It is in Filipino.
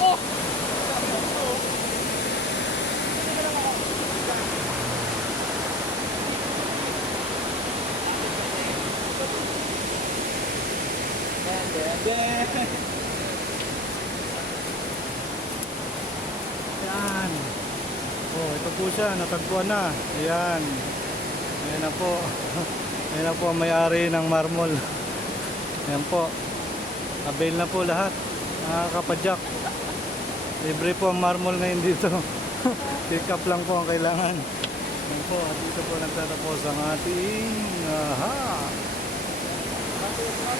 ako! Yan. Oh, ito po siya, natagpuan na. Ayan. Ayan na po. Ayan na po ang may-ari ng marmol. Ayan po. Avail na po lahat. Nakakapadyak. Libre po ang marmol ngayon dito. Pick up lang po ang kailangan. Ayan po, at dito po nagtatapos ang ating aha.